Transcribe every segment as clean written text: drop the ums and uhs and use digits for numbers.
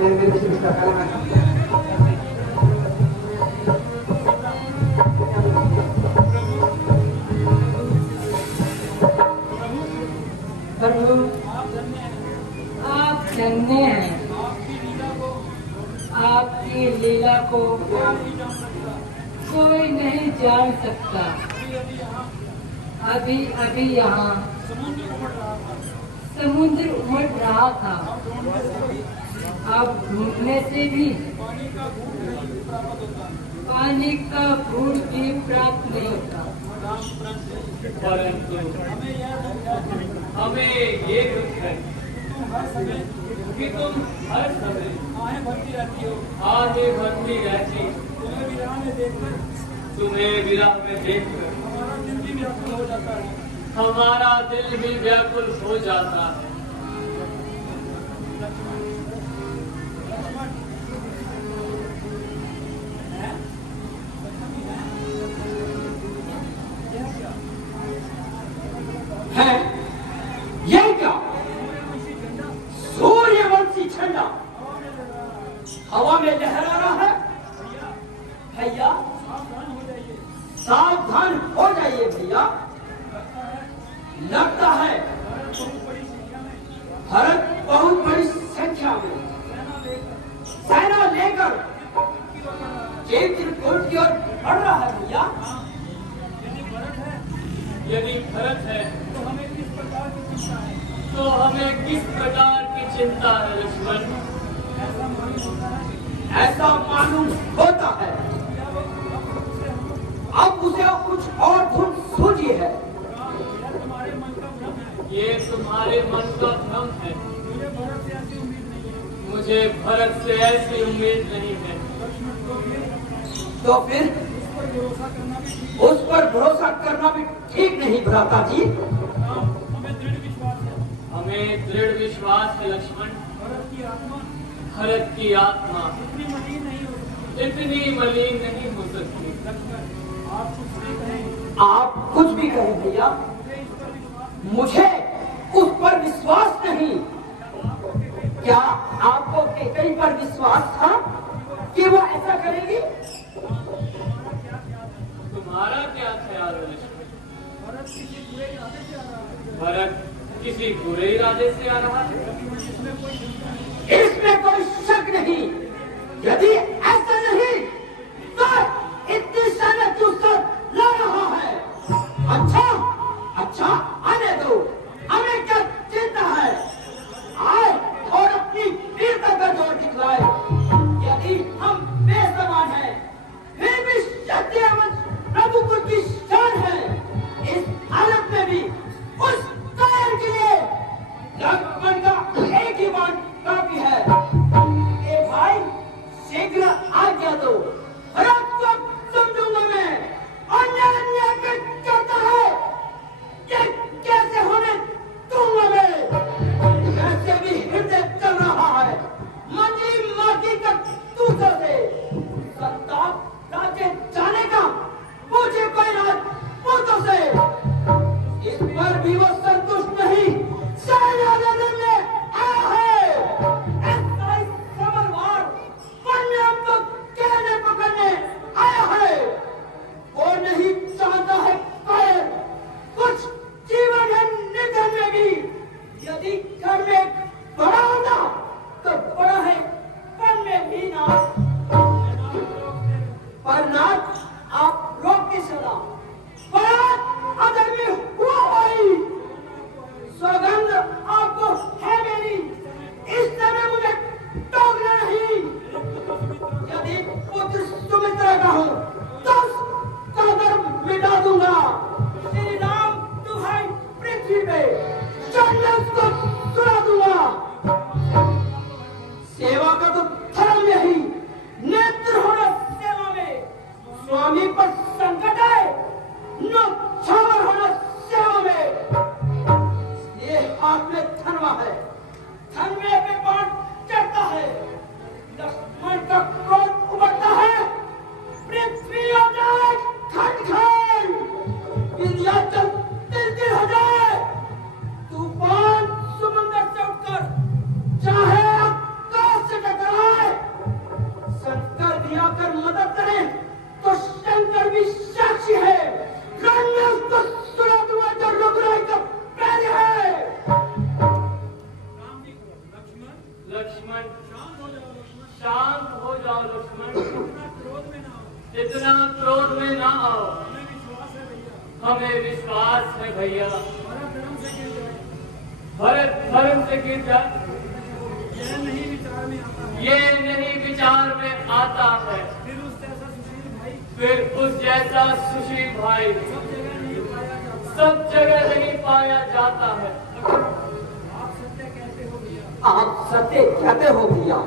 प्रभु आप धन्य हैं, आपकी लीला को कोई नहीं जान सकता। अभी अभी यहाँ समुद्र उमड़ रहा था, अब ढूंढने से भी पानी का घूंट भी प्राप्त नहीं होता। परंतु हमें ये दुख है कि तुम हर समय आहें भरती रहती हो, तुम्हें विरह में देखकर हमारा दिल भी व्याकुल हो जाता है। है यही क्या? सूर्यवंशी झंडा हवा में लहरा रहा है। भैया सावधान हो जाइए भैया। लगता है भारत बहुत बड़ी संख्या में सेना लेकर चित्रकूट की ओर बढ़ रहा है भैया। यदि भरत है तो हमें किस प्रकार की चिंता है लक्ष्मण? ऐसा मालूम होता है अब उसे कुछ और धुन सूझी है। ये तुम्हारे मन का भ्रम है। मुझे भरत से ऐसी उम्मीद नहीं है। तो फिर उस पर भरोसा करना भी ठीक नहीं भ्राता जी। हमें दृढ़ विश्वास है लक्ष्मण। भरत की आत्मा इतनी मलिन नहीं हो सकती। आप कुछ भी कहें भैया, मुझे उस पर विश्वास नहीं। क्या आपको केकई पर विश्वास था कि वो ऐसा करेगी? तुम्हारा क्या ख्याल है लक्ष्मण? भरत किसी बुरे इरादे से आ रहा है? इसमें कोई शक नहीं। यदि ऐसा नहीं तो इतनी सेना क्यों साथ ला रहा है? अच्छा आने दो, हमें क्या चिंता है? आए और अपनी वीरता का जोर दिखलाए। यदि हम बेसमान हैं, फिर भी सत्यवंश रघुकुल की शान है। इस हालत में भी उस कायर के लिए लक्ष्मण का एक ही बात काफी है। ए भाई शीघ्र आज्ञा दो, भरत को समझूंगा मैं। अन्याय करता है, ये कैसे होने दूंगा मैं? वैसे भी हृदय चल रहा है मंजी माटी का दूसरों से। संताप राज्य जाने का मुझे कोई राजपूतों से। इस पर भी वो संतुष्ट नहीं। सेना लड़ने आया है। ऐसा ही समरवार कन्या को कहने पकड़ने आया है। वो नहीं चाहता है कायर कुछ जीवन है निधन में भी। यदि घर में बड़ा होता तो बड़ा है घर में भी ना। पर नाथ आप रोक के चला। बरात अधर्मी हुआ भाई। सौगंध आपको है मेरी, इस समय मुझे टोकना नहीं। यदि पुत्र सुमित्रा का हूं तो उसका मिटा दूंगा। श्री राम तुम्हारी पृथ्वी पे को सुना दूंगा। सेवा का तो धर्म यही, नेत्र होना सेवा में। स्वामी पर संकट आए न छावर होना सेवा में। ये हाथ में धनवा है, धनवे पे बाण चढ़ता है। लक्ष्मण का क्रोध उमड़ता है, पृथ्वी हो जाए खंड-खंड, विंध्याचल तिल-तिल हो जाए, तूफान भैया भरत धर्म से गिर जाए, भरत धर्म से गिर जाए, यह नहीं विचार में आता है। ये नहीं विचार में आता है। फिर उस जैसा सुशील भाई फिर उस जैसा सुशील भाई सब जगह नहीं पाया सब जगह नहीं पाया जाता। जाता है। आप सत्य कहते हो भैया, आप सत्य कहते हो भैया,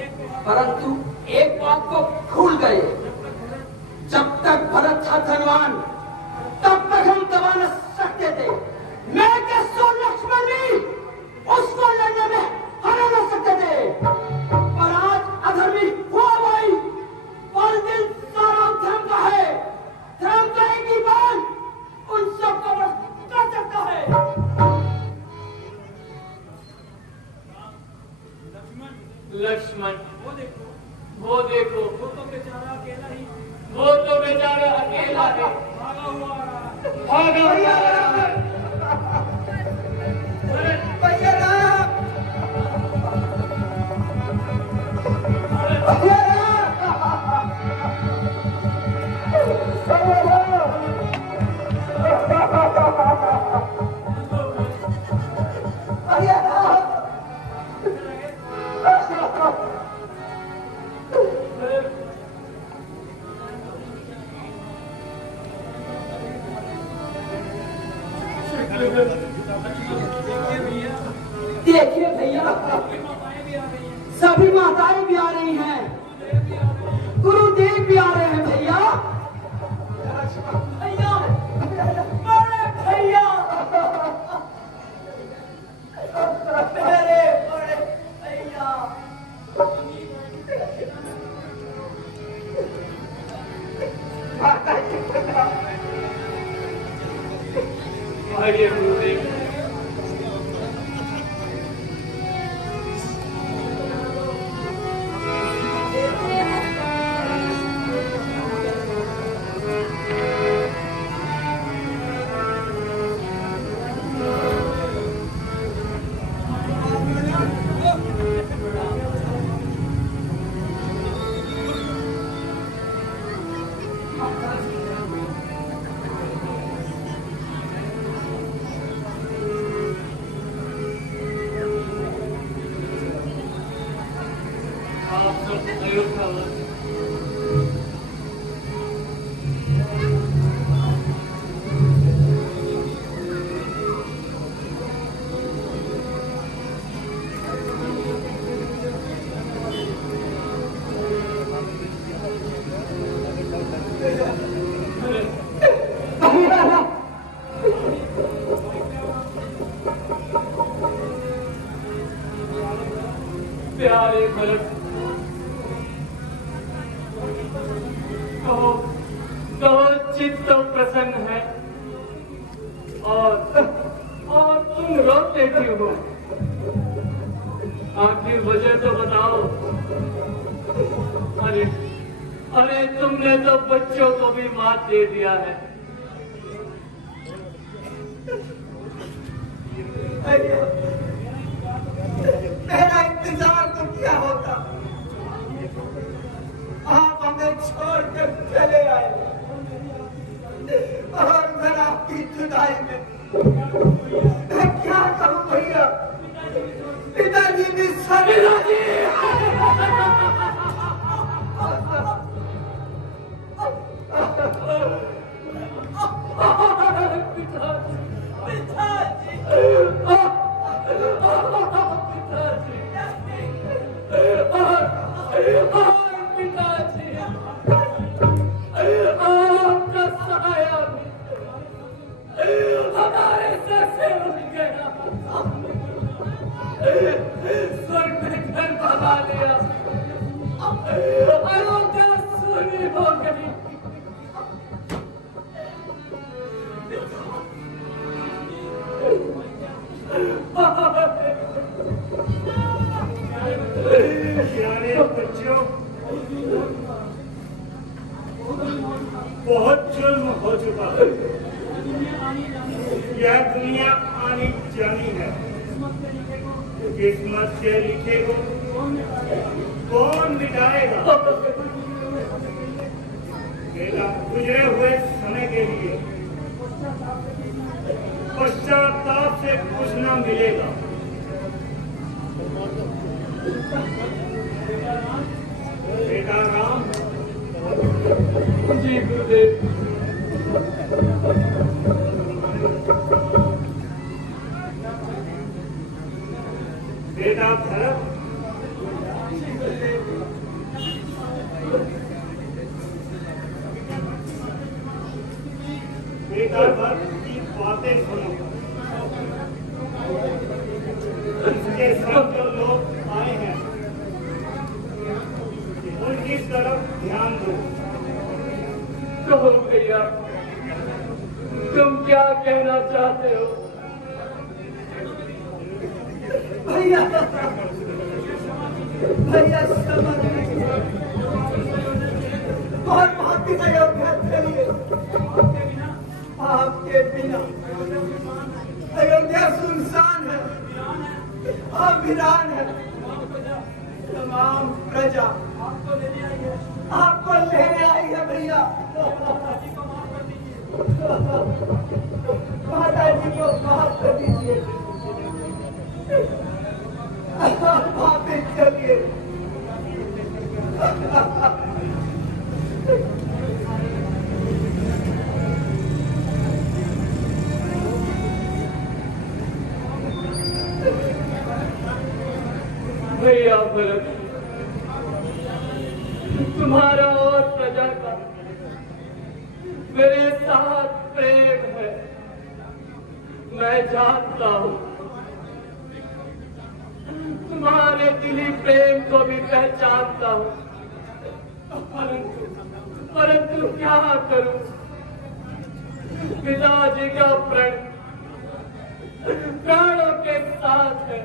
एक बात परंतु एक बात को भूल गए। जब तक भरत था धनवान तब तक हम दबा न सकते थे। मैं के सो लक्ष्मण भी उसको लड़ने में हरा न सकते थे। पर आज अधर्मी हुआ भाई, और दिल सारा धर्म का है। धर्म का एक ही बाल उन सबको बस कर सकता है। लक्ष्मण वो देखो, वो देखो, वो तो बेचारा अकेला ही वो तो बेचारा अकेला है, भागा हुआ आ रहा है। भागा हुआ आ रहा है। भैया राम, भरत, भैया राम, भैया राम, भैया राम। देखिए भैया, माताएं भी आ रही हैं, सभी माताएं भी आ रही हैं, गुरुदेव भी आ रहे हैं भैया। भैया, बड़े भैया, मेरे बड़े भैया। आइए गुरुदेव। आप सब अयोध्या वासी, प्यारे भरत, कहो कहो चित्त तो प्रसन्न है और तुम रोते क्यों हो? आखिर वजह तो बताओ। अरे अरे तुमने तो बच्चों को भी मात दे दिया है। मेरा इंतजार तो क्या होता, आप हमें छोड़कर चले आए और फिर आपकी जुदाई में मैं क्या करूं भैया। पिताजी भी स्वर्ग में घर बना लिया, अयोध्या सुनी हो गई। प्यारे बच्चों, बहुत जुल्म हो चुका है। यह दुनिया आनी जानी है। किस्मत के लिखे को कौन मिटाएगा? बेटा, गुजरे हुए समय के लिए पश्चाताप से कुछ न मिलेगा। बेटा राम। जी गुरुदेव। बेटा भरत। बेटा भरत की बातें सुनो। इसके सब जो लोग आए हैं उनकी तरफ ध्यान दो। कहो भैया, तुम क्या कहना चाहते हो? भैया भैया समझ नहीं, बहुत भाग्य अयोध्या चलिए। आपके बिना अयोध्या सुनसान है, वीरान है। तमाम प्रजा आपको लेने आई है भैया। माता जी को माफ कर दीजिए, वापिस चलिए। भैया भरत, तुम्हारा और प्रजा का मेरे साथ प्रेम है, मैं जानता हूँ। तुम्हारे दिली प्रेम को भी पहचानता हूँ, परंतु क्या करूं? पिताजी का प्रण प्राणों के साथ है।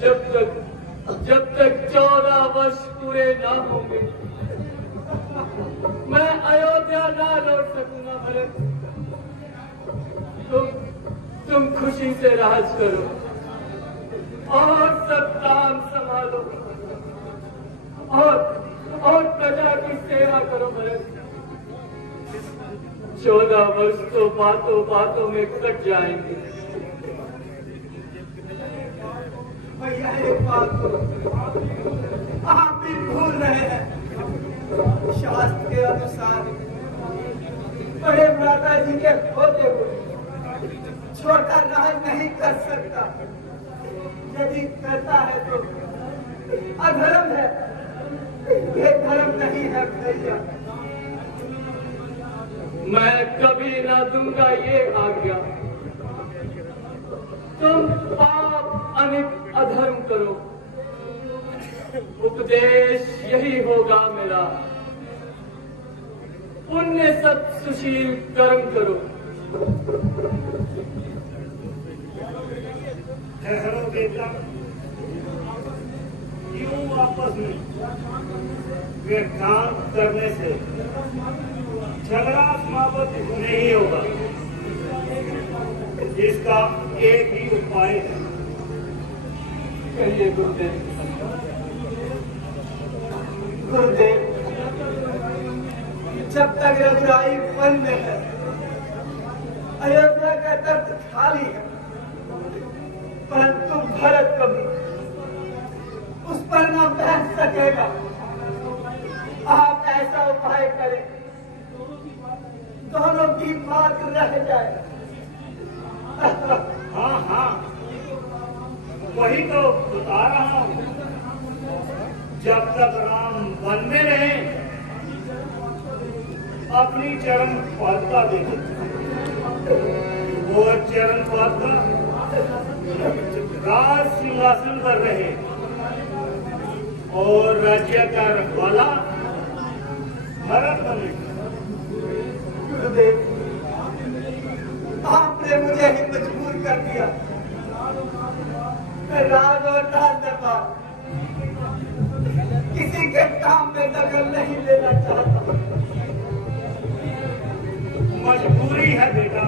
जब तक 14 वर्ष पूरे ना होंगे मैं अयोध्या ना लौट सकूंगा। भरत, तुम खुशी से राज करो और सब काम संभालो और प्रजा की सेवा करो। भरत, 14 वर्ष तो बातों बातों में कट जाएंगे। भैया एक बात आप भी भूल रहे हैं, शास्त्र के अनुसार बड़े माता जी के होते हुए छोटा राज नहीं कर सकता। यदि करता है तो अधर्म है, ये धर्म नहीं है भैया। मैं कभी ना दूंगा ये आज्ञा। तुम पाप अनित अधर्म करो, उपदेश यही होगा मेरा। पुण्य सत सुशील कर्म करो। ठहरो बेटा, क्यों आपस में वेदांत करने से झगड़ा समाप्त नहीं होगा। इसका एक ही उपाय है। कहिए गुरुदेव। गुरुदेव, जब तक रघुराई वन में है, अयोध्या का तख्त खाली है, परंतु भरत कभी उस पर न बैठ सकेगा। आप ऐसा उपाय करें, दोनों की बात रह जाए। हाँ हाँ, वही तो बता रहा हूँ। जब तक राम वन में रहे अपनी चरण पादुका देखे। वो चरण पादुका राज सिंहासन पर रहे और राज्य का रखवाला भरत बने। गुरुदेव, आपने मुझे ही मजबूर कर दिया। मैं राज और राज दरबार किसी के काम में दखल नहीं लेना चाहता। मजबूरी है बेटा।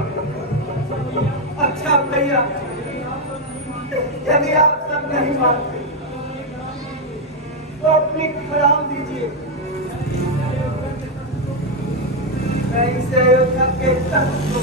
अच्छा भैया, यदि आप सब नहीं मानते तो अपनी खराम दीजिए। मैं इसे अयोध्या के तख्त को